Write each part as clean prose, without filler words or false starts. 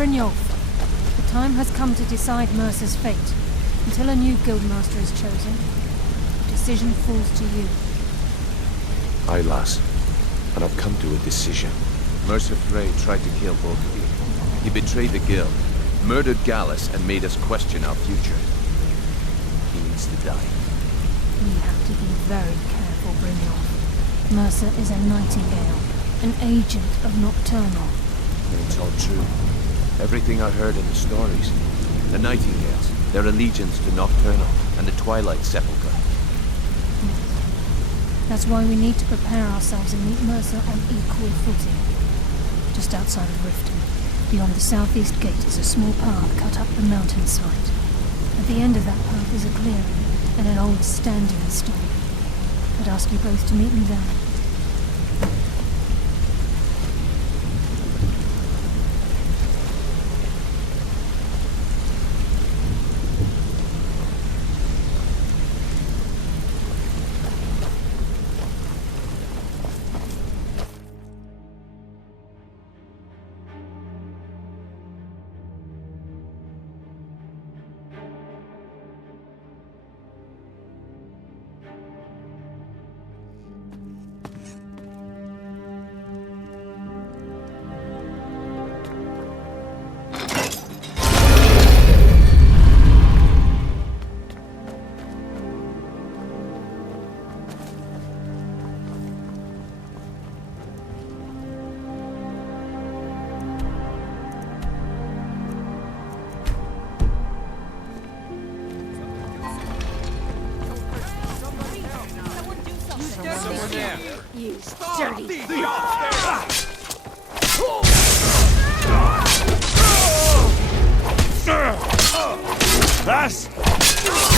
Brynjolf, the time has come to decide Mercer's fate. Until a new guildmaster is chosen, the decision falls to you. Aye, lass. And I've come to a decision. Mercer Frey tried to kill both of you. He betrayed the guild, murdered Gallus, and made us question our future. He needs to die. We have to be very careful, Brynjolf. Mercer is a nightingale, an agent of Nocturnal. It's all true. Everything I heard in the stories. The Nightingales, their allegiance to Nocturnal, and the Twilight Sepulchre. That's why we need to prepare ourselves and meet Mercer on equal footing. Just outside of Riften, beyond the southeast gate, is a small path cut up the mountainside. At the end of that path is a clearing and an old standing stone. I'd ask you both to meet me there. You dirty That's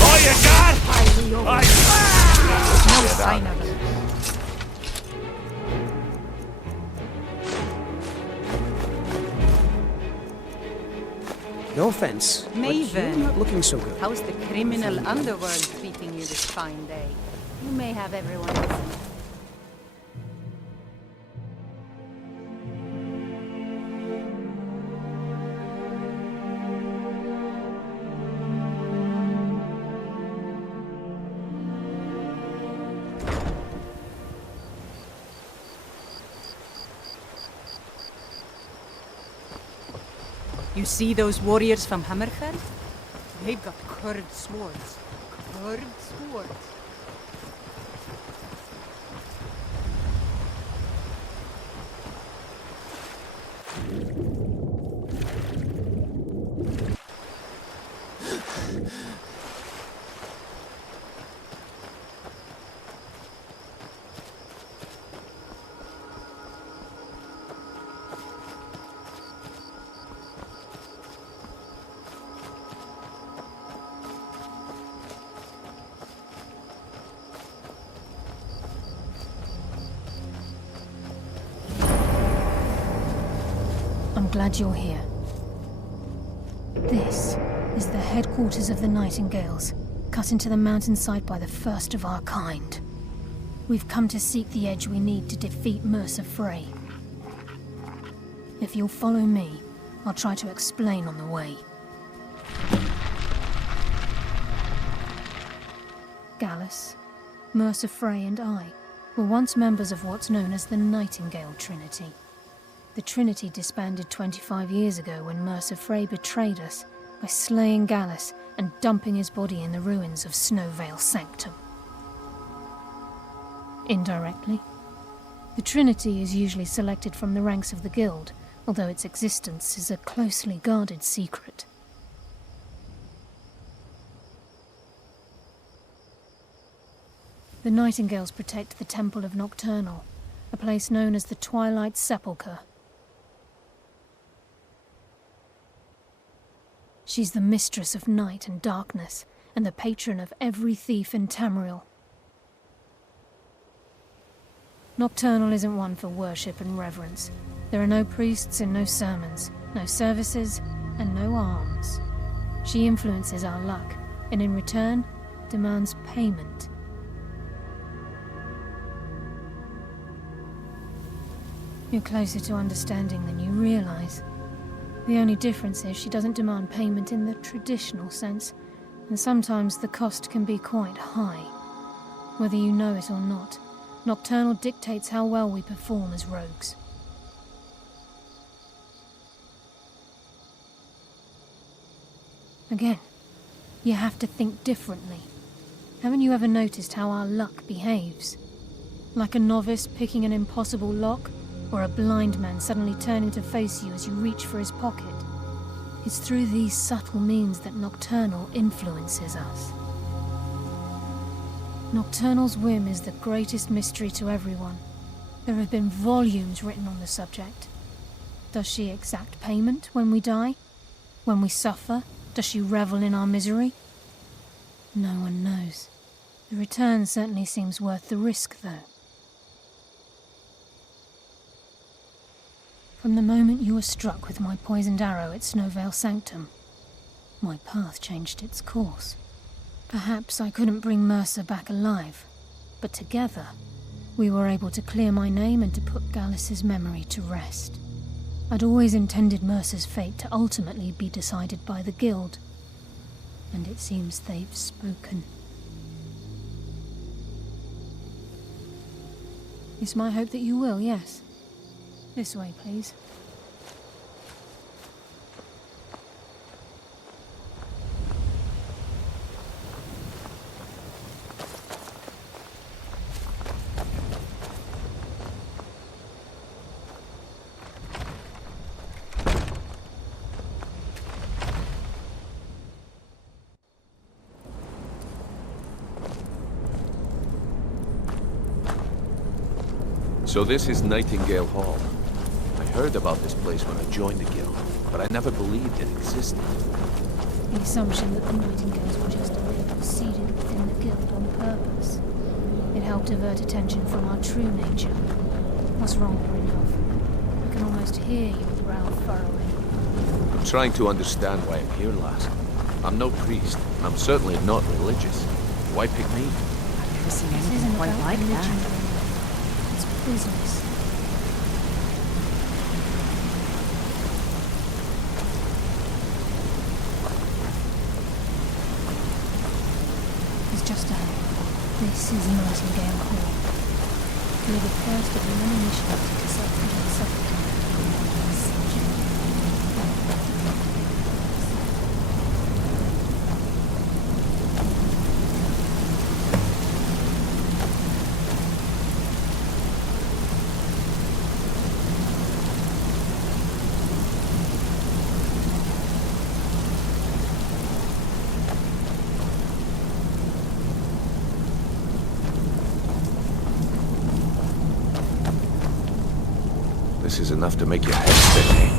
all you got? No sign of it. No offense, but you're not looking so good. How's the criminal underworld treating you this fine day? You may have everyone listening. You see those warriors from Hammerfell? They've got curved swords. Curved swords. I'm glad you're here. This is the headquarters of the Nightingales, cut into the mountainside by the first of our kind. We've come to seek the edge we need to defeat Mercer Frey. If you'll follow me, I'll try to explain on the way. Gallus, Mercer Frey and I were once members of what's known as the Nightingale Trinity. The Trinity disbanded 25 years ago when Mercer Frey betrayed us by slaying Gallus and dumping his body in the ruins of Snowvale Sanctum. Indirectly, the Trinity is usually selected from the ranks of the Guild, although its existence is a closely guarded secret. The Nightingales protect the Temple of Nocturnal, a place known as the Twilight Sepulchre. She's the mistress of night and darkness, and the patron of every thief in Tamriel. Nocturnal isn't one for worship and reverence. There are no priests and no sermons, no services, and no alms. She influences our luck, and in return, demands payment. You're closer to understanding than you realize. The only difference is she doesn't demand payment in the traditional sense, and sometimes the cost can be quite high. Whether you know it or not, Nocturnal dictates how well we perform as rogues. Again, you have to think differently. Haven't you ever noticed how our luck behaves? Like a novice picking an impossible lock, or a blind man suddenly turning to face you as you reach for his pocket. It's through these subtle means that Nocturnal influences us. Nocturnal's whim is the greatest mystery to everyone. There have been volumes written on the subject. Does she exact payment when we die? When we suffer? Does she revel in our misery? No one knows. The return certainly seems worth the risk, though. From the moment you were struck with my poisoned arrow at Snowvale Sanctum, my path changed its course. Perhaps I couldn't bring Mercer back alive, but together, we were able to clear my name and to put Gallus's memory to rest. I'd always intended Mercer's fate to ultimately be decided by the Guild, and it seems they've spoken. It's my hope that you will, yes. This way, please. So this is Nightingale Hall. I heard about this place when I joined the guild, but I never believed it existed. The assumption that the Nightingales were just a myth was seeded within the Guild on purpose. It helped divert attention from our true nature. What's wrong, Brynjolf? I can almost hear your brow furrowing. I'm trying to understand why I'm here, lass. I'm no priest, and I'm certainly not religious. Why pick me? I've never seen This anything isn't quite about like religion, that. Brynjolf. It's business. It's just ahead. This is Nightingale Hall. We're the first of the many missions to set foot on Suffolk. This is enough to make your head spin, eh?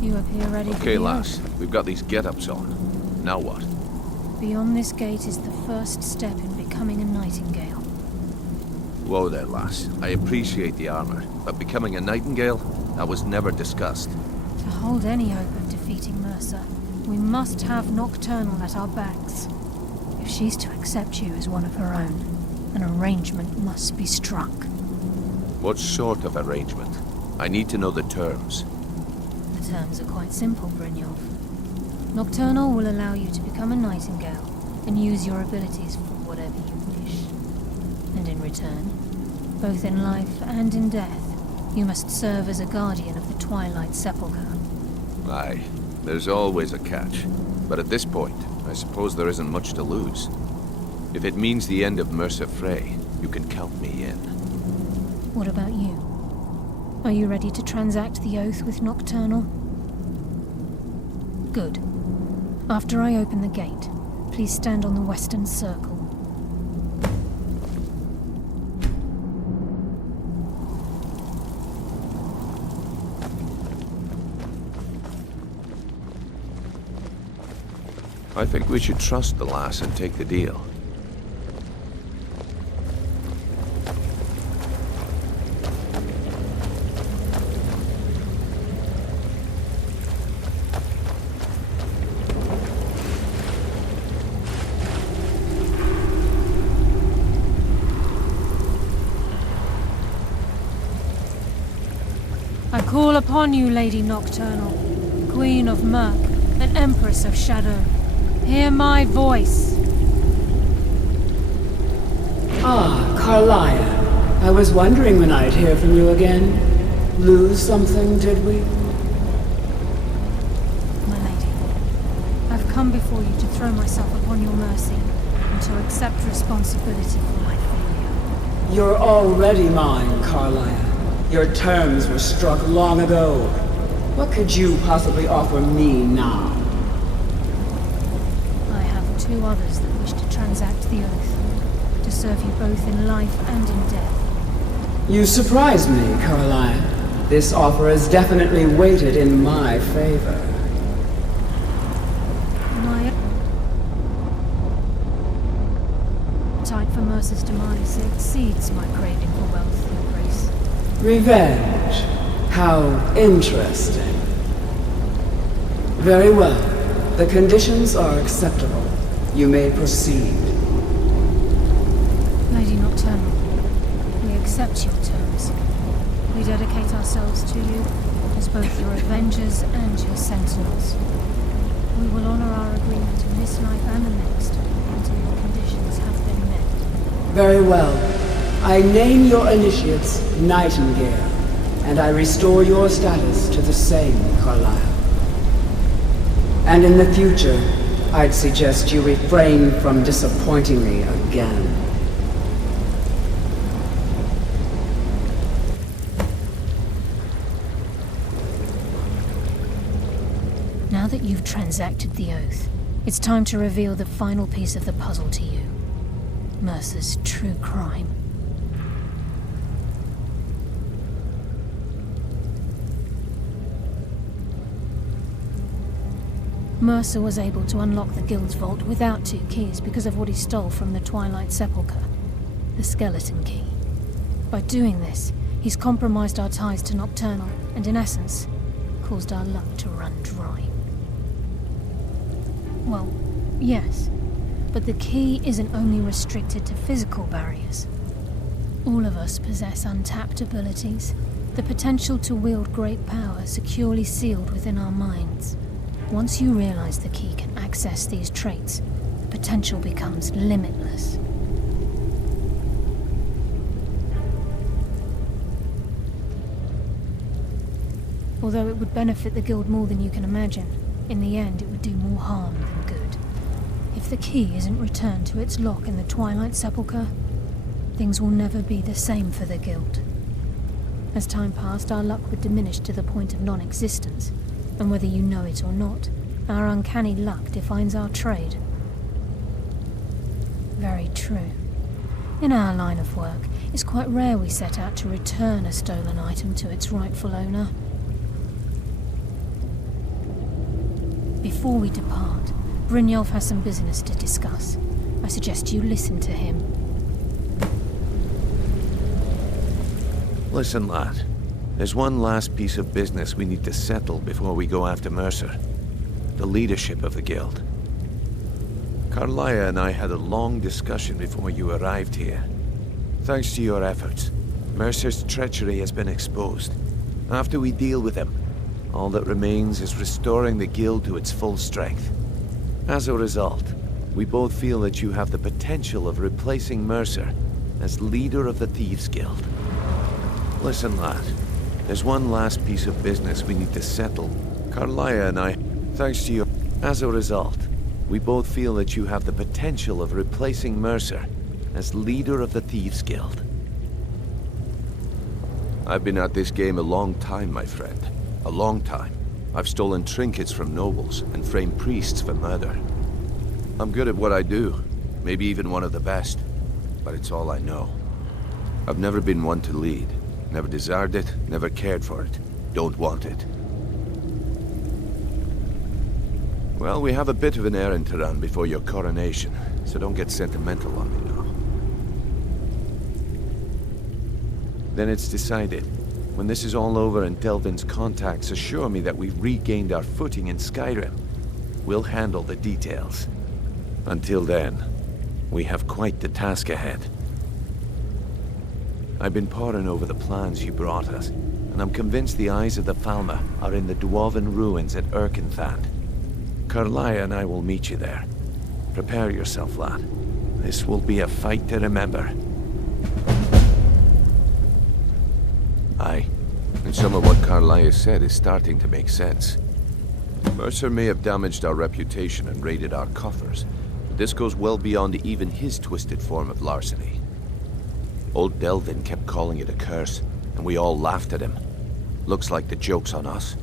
You appear ready for Okay, the lass. oath. We've got these get-ups on. Now what? Beyond this gate is the first step in becoming a Nightingale. Whoa there, lass. I appreciate the armor, but becoming a Nightingale? That was never discussed. To hold any hope of defeating Mercer, we must have Nocturnal at our backs. If she's to accept you as one of her own, an arrangement must be struck. What sort of arrangement? I need to know the terms. The terms are quite simple, Brynjolf. Nocturnal will allow you to become a Nightingale and use your abilities for whatever you wish. And in return, both in life and in death, you must serve as a guardian of the Twilight Sepulchre. Aye, there's always a catch. But at this point, I suppose there isn't much to lose. If it means the end of Mercer Frey, you can count me in. What about you? Are you ready to transact the oath with Nocturnal? Good. After I open the gate, please stand on the western circle. I think we should trust the lass and take the deal. I call upon you, Lady Nocturnal, Queen of Murk, and Empress of Shadow. Hear my voice. Ah, Carlia. I was wondering when I'd hear from you again. Lose something, did we? My lady, I've come before you to throw myself upon your mercy and to accept responsibility for my failure. You're already mine, Carlia. Your terms were struck long ago. What could you possibly offer me now? I have two others that wish to transact the oath, to serve you both in life and in death. You surprise me, Carlia. This offer is definitely weighted in my favor. My appetite for Mercer's demise exceeds my craving for wealth and grace. Revenge. How interesting. Very well. The conditions are acceptable. You may proceed. Lady Nocturnal, we accept your terms. We dedicate ourselves to you as both your avengers and your sentinels. We will honor our agreement in this life and the next until your conditions have been met. Very well. I name your initiates Nightingale, and I restore your status to the same, Carlisle. And in the future, I'd suggest you refrain from disappointing me again. Now that you've transacted the oath, it's time to reveal the final piece of the puzzle to you. Mercer's true crime. Mercer was able to unlock the Guild's vault without 2 keys because of what he stole from the Twilight Sepulchre, the skeleton key. By doing this, he's compromised our ties to Nocturnal and, in essence, caused our luck to run dry. Well, yes, but the key isn't only restricted to physical barriers. All of us possess untapped abilities, the potential to wield great power securely sealed within our minds. Once you realize the key can access these traits, the potential becomes limitless. Although it would benefit the Guild more than you can imagine, in the end it would do more harm than good. If the key isn't returned to its lock in the Twilight Sepulchre, things will never be the same for the Guild. As time passed, our luck would diminish to the point of non-existence. And whether you know it or not, our uncanny luck defines our trade. Very true. In our line of work, it's quite rare we set out to return a stolen item to its rightful owner. Before we depart, Brynjolf has some business to discuss. I suggest you listen to him. Listen, lad. There's one last piece of business we need to settle before we go after Mercer. The leadership of the Guild. Carlia and I had a long discussion before you arrived here. Thanks to your efforts, Mercer's treachery has been exposed. After we deal with him, all that remains is restoring the Guild to its full strength. As a result, we both feel that you have the potential of replacing Mercer as leader of the Thieves' Guild. Listen, lad. There's one last piece of business we need to settle. Carlia and I, thanks to you. As a result, we both feel that you have the potential of replacing Mercer as leader of the Thieves' Guild. I've been at this game a long time, my friend. A long time. I've stolen trinkets from nobles and framed priests for murder. I'm good at what I do, maybe even one of the best, but it's all I know. I've never been one to lead. Never desired it, never cared for it. Don't want it. Well, we have a bit of an errand to run before your coronation, so don't get sentimental on me now. Then it's decided. When this is all over and Delvin's contacts assure me that we've regained our footing in Skyrim, we'll handle the details. Until then, we have quite the task ahead. I've been poring over the plans you brought us, and I'm convinced the eyes of the Falmer are in the Dwarven ruins at Erkenthand. Karlaya and I will meet you there. Prepare yourself, lad. This will be a fight to remember. Aye, and some of what Karlaya said is starting to make sense. Mercer may have damaged our reputation and raided our coffers, but this goes well beyond even his twisted form of larceny. Old Delvin kept calling it a curse, and we all laughed at him. Looks like the joke's on us.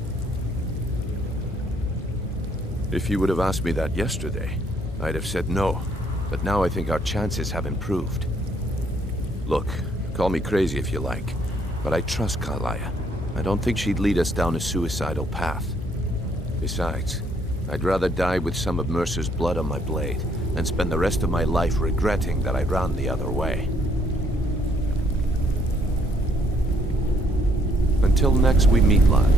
If you would have asked me that yesterday, I'd have said no, but now I think our chances have improved. Look, call me crazy if you like, but I trust Karlaya. I don't think she'd lead us down a suicidal path. Besides, I'd rather die with some of Mercer's blood on my blade than spend the rest of my life regretting that I ran the other way. Until next we meet, lad.